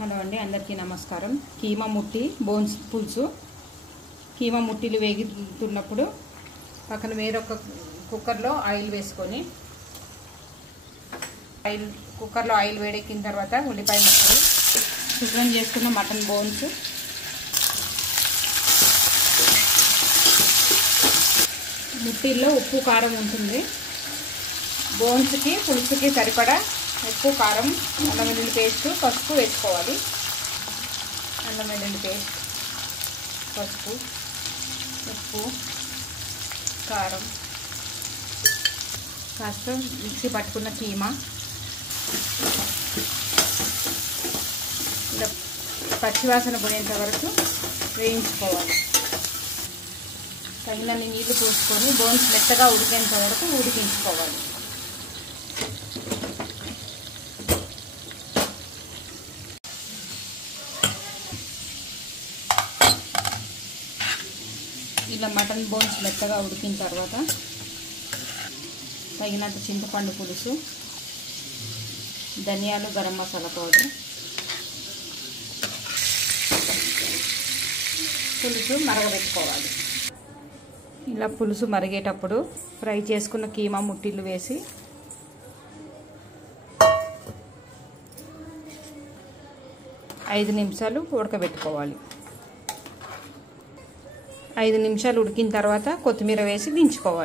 Hello అండి, అందరికీ నమస్కారం. కీమా ముట్టి బోన్స్ పులుసు. కీమా ముట్టిలు వేగుతున్నప్పుడు పక్కన వేరొక కుక్కర్లో ఆయిల్ వేసుకొని కుక్కర్లో ఆయిల్ వేడెక్కిన తర్వాత ఉల్లిపాయ ముక్కలు, శుభ్రం చేసుకున్న మటన్ బోన్స్, ముట్టిల్లో ఉప్పు కారం ఉంటుంది. బోన్స్కి పులుసుకి సరిపడా ఉప్పు, కారం, అల్లం వెల్లుల్లి పేస్ట్, పసుపు వేసుకోవాలి. అల్లం వెల్లుల్లి పేస్ట్, పసుపు, ఉప్పు, కారం, కాస్త మిక్సీ పట్టుకున్న కీమా, ఇలా పచ్చివాసన పోయేంత వరకు వేయించుకోవాలి. తగినన్ని నీళ్లు పోసుకొని బోన్స్ మెత్తగా ఉడికేంత వరకు ఉడికించుకోవాలి. ఇలా మటన్ బోన్స్ మెత్తగా ఉడికిన తర్వాత తగినంత చింతపండు పులుసు, ధనియాలు, గరం మసాలా పౌడర్, పులుసు మరగబెట్టుకోవాలి. ఇలా పులుసు మరిగేటప్పుడు ఫ్రై చేసుకున్న కీమా ముట్టిలు వేసి ఐదు నిమిషాలు ఉడకబెట్టుకోవాలి. 5 నిమిషాలు ఉడికిన తర్వాత కొత్తిమీర వేసి దించుకోవాలి.